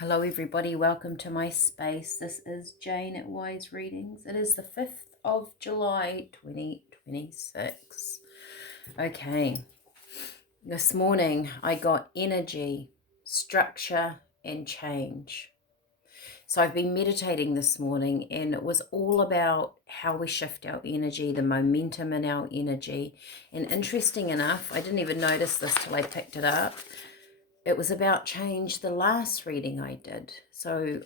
Hello everybody, welcome to my space. This is Jane at Wise Readings. It is the 5th of July 2026. Okay, this morning I got energy, structure and change. So I've been meditating this morning and it was all about how we shift our energy, the momentum in our energy. And interesting enough, I didn't even notice this till I picked it up. It was about change the last reading I did. So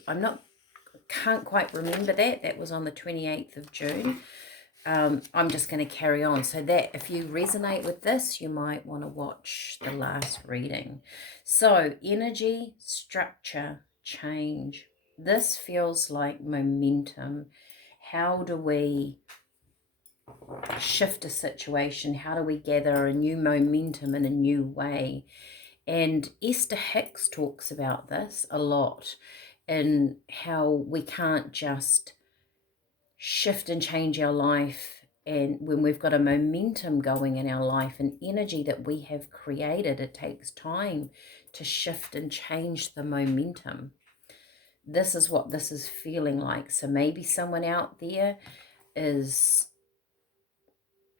can't quite remember that. That was on the 28th of June. I'm just going to carry on. So that if you resonate with this, you might want to watch the last reading. So energy, structure, change. This feels like momentum. How do we shift a situation? How do we gather a new momentum in a new way? And Ester Hicks talks about this a lot, in how we can't just shift and change our life, and when we've got a momentum going in our life, an energy that we have created, it takes time to shift and change the momentum. This is what this is feeling like. So maybe someone out there is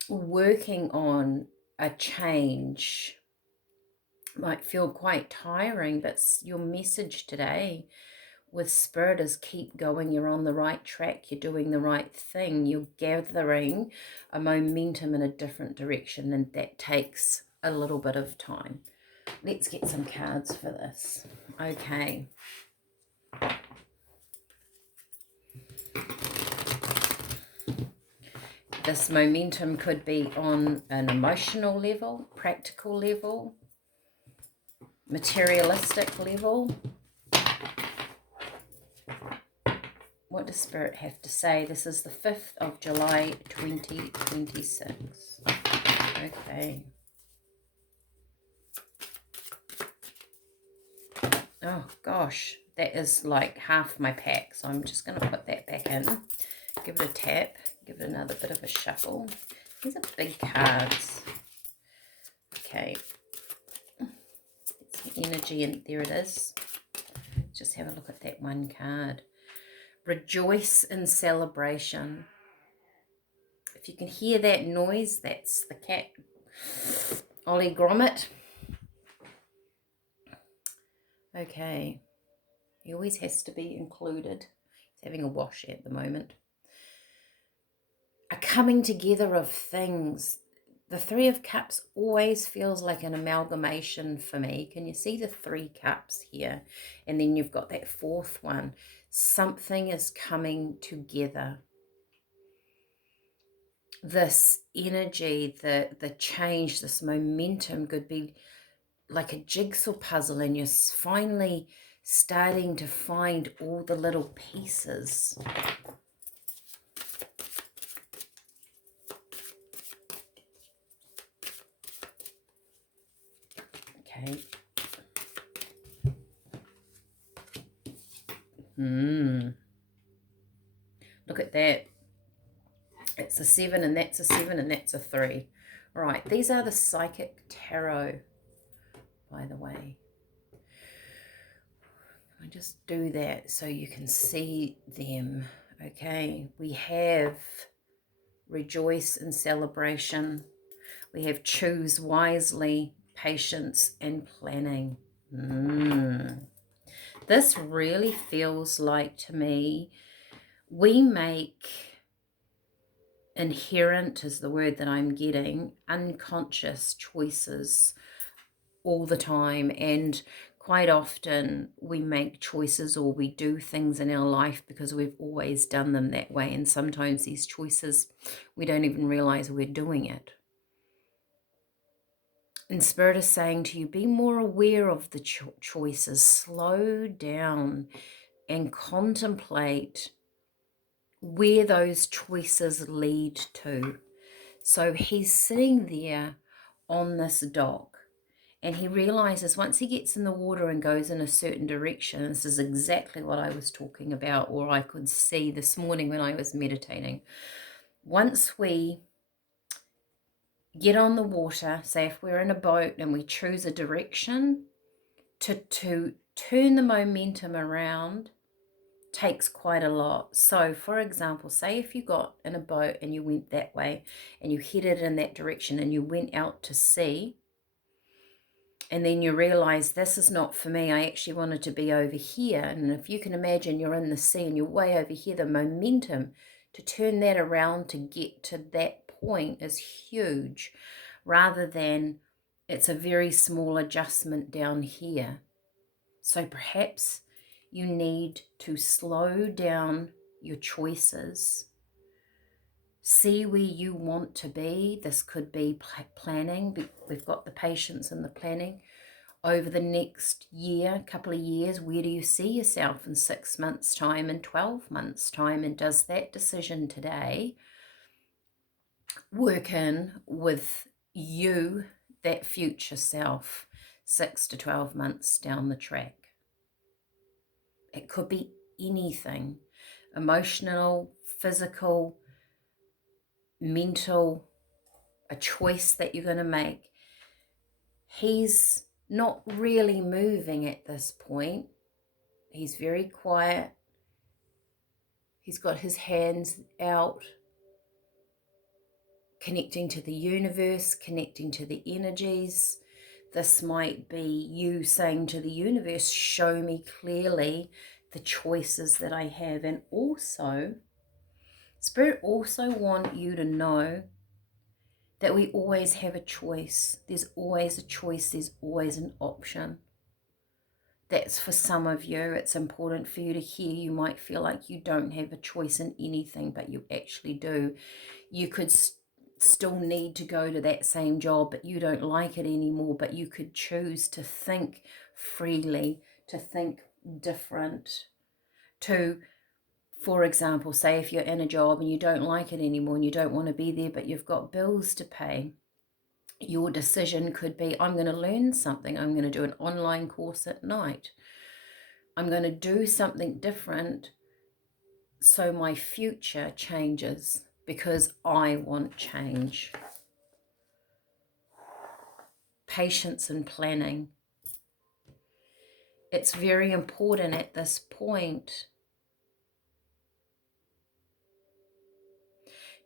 working on a change. Might feel quite tiring, but your message today with Spirit is keep going. You're on the right track. You're doing the right thing. You're gathering a momentum in a different direction, and that takes a little bit of time. Let's get some cards for this. Okay. This momentum could be on an emotional level, practical level, materialistic level. What does Spirit have to say? This is the 5th of July, 2026. Okay. Oh, gosh. That is like half my pack. So I'm just going to put that back in. Give it a tap. Give it another bit of a shuffle. These are big cards. Okay. Get some energy in. There it is. Just have a look at that one card. Rejoice in celebration. If you can hear that noise, that's the cat, Ollie Gromit. Okay. He always has to be included. He's having a wash at the moment. A coming together of things. The Three of Cups always feels like an amalgamation for me. Can you see the 3 cups here? And then you've got that 4th one. Something is coming together. This energy, the change, this momentum could be like a jigsaw puzzle, and you're finally starting to find all the little pieces. Okay. Look at that. It's a 7, and that's a 7, and that's a 3. All right, these are the Psychic Tarot, by the way. I just do that so you can see them. Okay, we have rejoice and celebration. We have choose wisely, patience and planning. This really feels like, to me, we make inherent, is the word that I'm getting, unconscious choices all the time. And quite often we make choices, or we do things in our life because we've always done them that way. And sometimes these choices, we don't even realize we're doing it. And Spirit is saying to you, be more aware of the choices. Slow down and contemplate where those choices lead to. So he's sitting there on this dock, and he realizes once he gets in the water and goes in a certain direction, this is exactly what I was talking about, or I could see this morning when I was meditating. Once we get on the water, say if we're in a boat and we choose a direction, to turn the momentum around takes quite a lot. So for example, say if you got in a boat and you went that way and you headed in that direction and you went out to sea, and then you realize this is not for me, I actually wanted to be over here. And if you can imagine you're in the sea and you're way over here, the momentum to turn that around to get to that point is huge, rather than it's a very small adjustment down here. So perhaps you need to slow down your choices. See where you want to be. This could be planning. We've got the patience and the planning. Over the next year, couple of years, where do you see yourself in 6 months' time, in 12 months' time? And does that decision today work in with you, that future self, 6 to 12 months down the track? It could be anything, emotional, physical, mental, a choice that you're going to make. He's not really moving at this point. He's very quiet. He's got his hands out, connecting to the universe, connecting to the energies. This might be you saying to the universe, show me clearly the choices that I have. And also, Spirit also want you to know that we always have a choice. There's always a choice. There's always an option. That's for some of you. It's important for you to hear. You might feel like you don't have a choice in anything, but you actually do. You could still need to go to that same job, but you don't like it anymore, but you could choose to think freely, to think different, to, for example, say if you're in a job and you don't like it anymore and you don't want to be there, but you've got bills to pay, your decision could be, I'm going to learn something. I'm going to do an online course at night. I'm going to do something different so my future changes because I want change. Patience and planning. It's very important at this point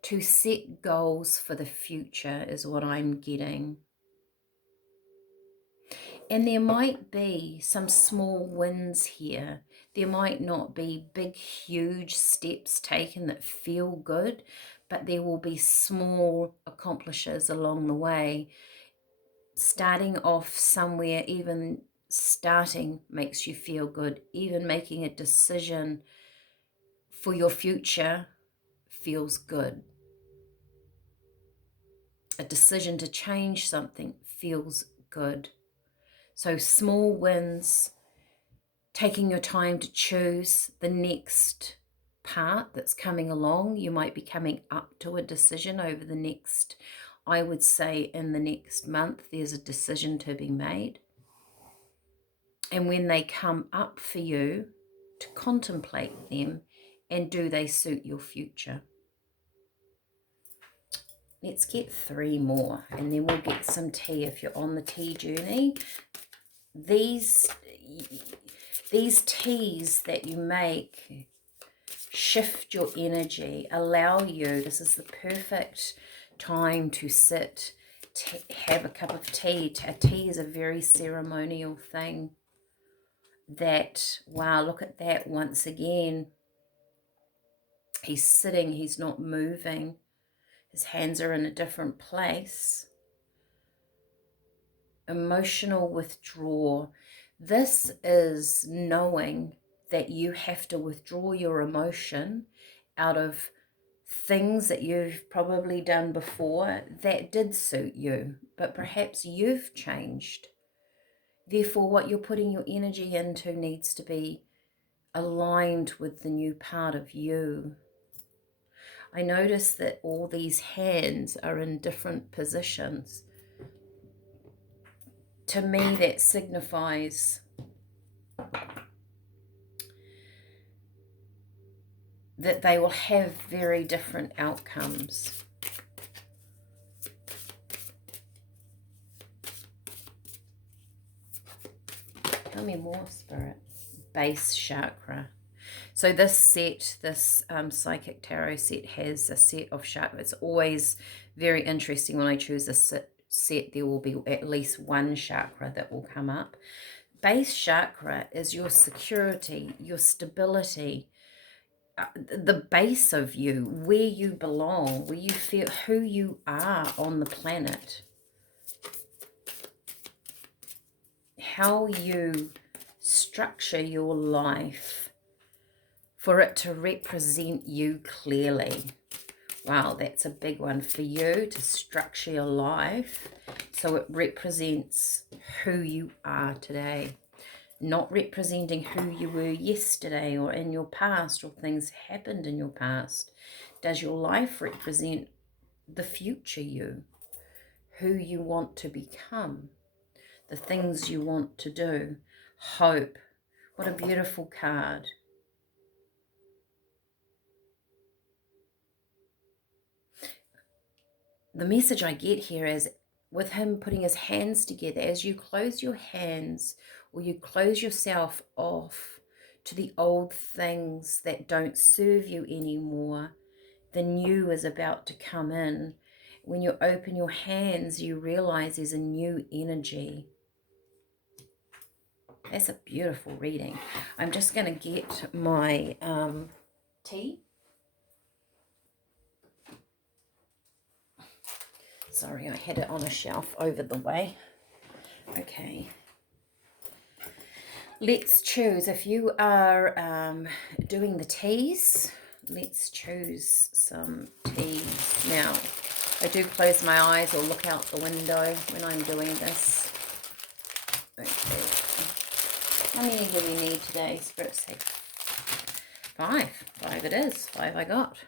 to set goals for the future is what I'm getting. And there might be some small wins here. There might not be big, huge steps taken that feel good, but there will be small accomplishes along the way. Starting off somewhere, even starting makes you feel good. Even making a decision for your future feels good. A decision to change something feels good. So small wins, taking your time to choose the next part that's coming along. You might be coming up to a decision over the next, I would say in the next month, there's a decision to be made. And when they come up for you, to contemplate them and do they suit your future. Let's get 3 more and then we'll get some tea if you're on the tea journey. These teas that you make shift your energy, allow you, this is the perfect time to sit, have a cup of tea. A tea is a very ceremonial thing that, wow, look at that once again. He's sitting, he's not moving. His hands are in a different place. Emotional withdrawal. This is knowing that you have to withdraw your emotion out of things that you've probably done before that did suit you, but perhaps you've changed. Therefore, what you're putting your energy into needs to be aligned with the new part of you. I notice that all these hands are in different positions. To me, that signifies that they will have very different outcomes. Tell me more, Spirit. Base chakra. So this set, this Psychic Tarot set has a set of chakras. It's always very interesting when I choose a set. There will be at least one chakra that will come up. Base chakra is your security, your stability, the base of you, where you belong, where you feel who you are on the planet, how you structure your life for it to represent you clearly. Wow, that's a big one for you, to structure your life so it represents who you are today. Not representing who you were yesterday or in your past or things happened in your past. Does your life represent the future you, who you want to become, the things you want to do? Hope. What a beautiful card. The message I get here is with him putting his hands together, as you close your hands or you close yourself off to the old things that don't serve you anymore, the new is about to come in. When you open your hands, you realize there's a new energy. That's a beautiful reading. I'm just going to get my tea. Sorry, I had it on a shelf over the way. Okay. Let's choose. If you are doing the teas, let's choose some teas. Now, I do close my eyes or look out the window when I'm doing this. Okay. How many do we need today? Spirit say 5. 5 it is. 5 I got.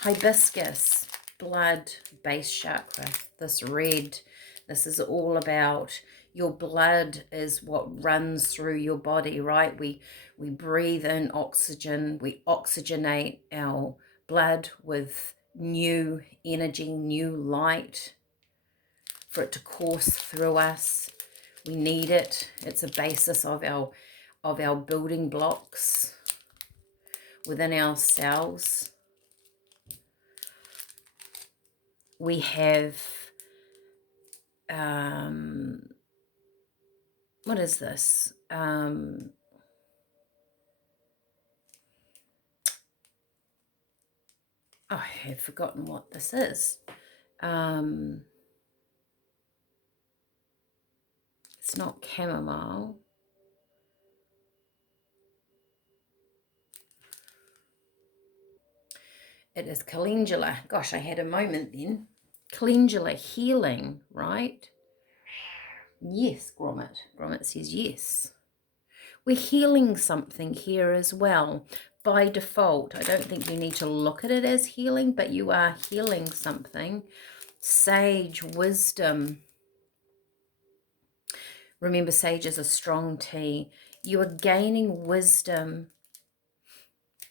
Hibiscus, blood, base chakra. This red, this is all about your blood is what runs through your body, right? We breathe in oxygen. We oxygenate our blood with new energy, new light for it to course through us. We need it. It's a basis of our building blocks within our cells. We have what is this? Oh, I have forgotten what this is. It's not chamomile. It is calendula. Gosh, I had a moment then. Calendula, healing, right? Yes, Gromit. Gromit says yes. We're healing something here as well. By default, I don't think you need to look at it as healing, but you are healing something. Sage, wisdom. Remember, sage is a strong tea. You are gaining wisdom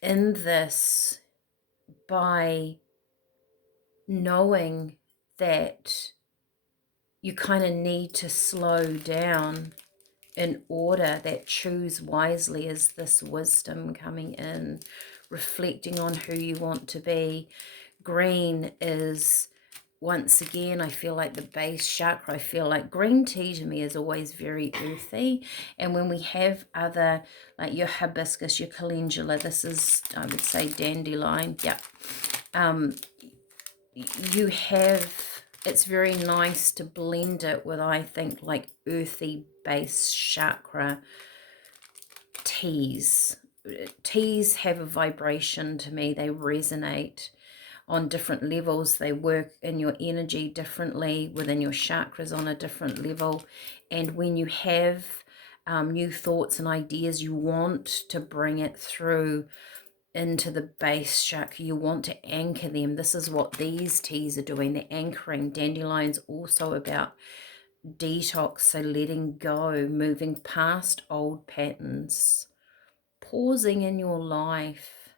in this by knowing that you kind of need to slow down in order. That choose wisely is this wisdom coming in, reflecting on who you want to be. Green is, once again, I feel like the base chakra. I feel like green tea to me is always very earthy. And when we have other, like your hibiscus, your calendula, this is, I would say, dandelion. Yeah. You have, it's very nice to blend it with, I think, like earthy base chakra teas. Teas have a vibration to me. They resonate on different levels. They work in your energy differently, within your chakras on a different level. And when you have new thoughts and ideas, you want to bring it through into the base chakra. You want to anchor them. This is what these teas are doing. They're anchoring. Dandelion's also about detox, so letting go, moving past old patterns, pausing in your life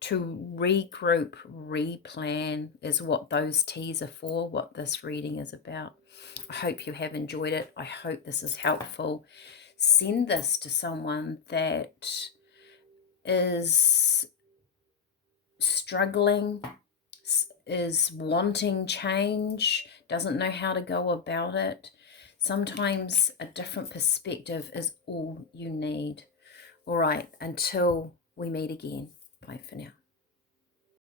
to regroup, replan is what those teas are for, what this reading is about. I hope you have enjoyed it. I hope this is helpful. Send this to someone that is struggling, is wanting change, doesn't know how to go about it. Sometimes a different perspective is all you need. All right, until we meet again. Bye for now.